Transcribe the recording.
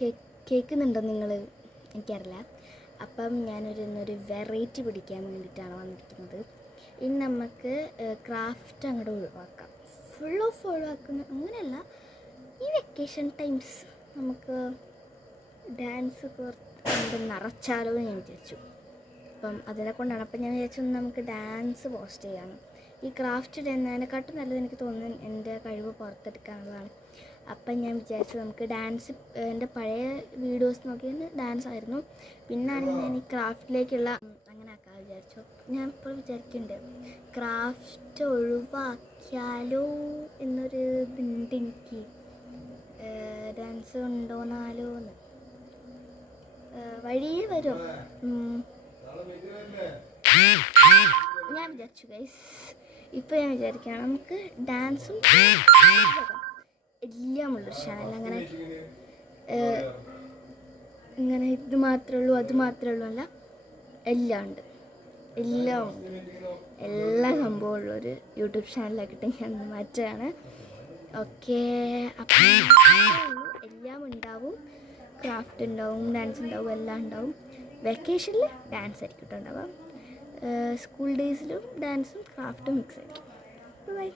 കേൾക്കുന്നുണ്ടോ നിങ്ങൾ? എനിക്കറിയില്ല. അപ്പം ഇന്നൊരു വെറൈറ്റി പിടിക്കാൻ വേണ്ടിയിട്ടാണ് വന്നിരിക്കുന്നത്. ഇനി നമുക്ക് ക്രാഫ്റ്റ് അങ്ങോട്ട് ഒഴിവാക്കാം. ഫുൾ ഓഫ് ഒഴിവാക്കുന്ന അങ്ങനെയല്ല. ഈ വെക്കേഷൻ ടൈംസ് നമുക്ക് ഡാൻസ് കൊണ്ട് നിറച്ചാലോ എന്ന് ഞാൻ വിചാരിച്ചു. അപ്പം അതിനെ കൊണ്ടാണ്. അപ്പം ഞാൻ വിചാരിച്ചു നമുക്ക് ഡാൻസ് പോസ്റ്റ് ചെയ്യാം. ഈ ക്രാഫ്റ്റ് ചെയ്യുന്നതിനെക്കാട്ടും നല്ലത് എനിക്ക് തോന്നുന്നു എൻ്റെ കഴിവ് പുറത്തെടുക്കാനുള്ളതാണ്. അപ്പം ഞാൻ വിചാരിച്ചു നമുക്ക് ഡാൻസ്, എൻ്റെ പഴയ വീഡിയോസ് നോക്കിയത് ഡാൻസ് ആയിരുന്നു. പിന്നാണെങ്കിൽ ഞാൻ ഈ ക്രാഫ്റ്റിലേക്കുള്ള അങ്ങനെ ആക്കാൻ വിചാരിച്ചു. ഞാൻ ഇപ്പോൾ വിചാരിക്കുന്നുണ്ട് ക്രാഫ്റ്റ് ഒഴിവാക്കിയാലോ എന്നൊരു ഇതുണ്ട് എനിക്ക്. ഡാൻസ് കൊണ്ടുപോകുന്നാലോ എന്ന് വഴിയേ വരും. ഞാൻ വിചാരിച്ചു ഗൈസ്, ഇപ്പോൾ ഞാൻ വിചാരിക്കുകയാണ് നമുക്ക് ഡാൻസും എല്ലാമുള്ളൊരു ചാനൽ. ഇങ്ങനെ ഇത് മാത്രമേ ഉള്ളൂ അത് മാത്രമേ ഉള്ളൂ അല്ല, എല്ലാം ഉണ്ട്. എല്ലാ സംഭവമുള്ളൊരു യൂട്യൂബ് ചാനലാക്കിയിട്ട് ഞാൻ മാറ്റുകയാണ്. ഓക്കെ, അപ്പം എല്ലാം ഉണ്ടാവും. ക്രാഫ്റ്റ് ഉണ്ടാവും, ഡാൻസ് ഉണ്ടാവും, എല്ലാം ഉണ്ടാവും. വെക്കേഷനിൽ ഡാൻസ് ആയിരിക്കും ഉണ്ടാവുക. സ്കൂൾ ഡേയ്സിലും ഡാൻസും ക്രാഫ്റ്റും മിക്സ് ആയിരിക്കും. ബൈ.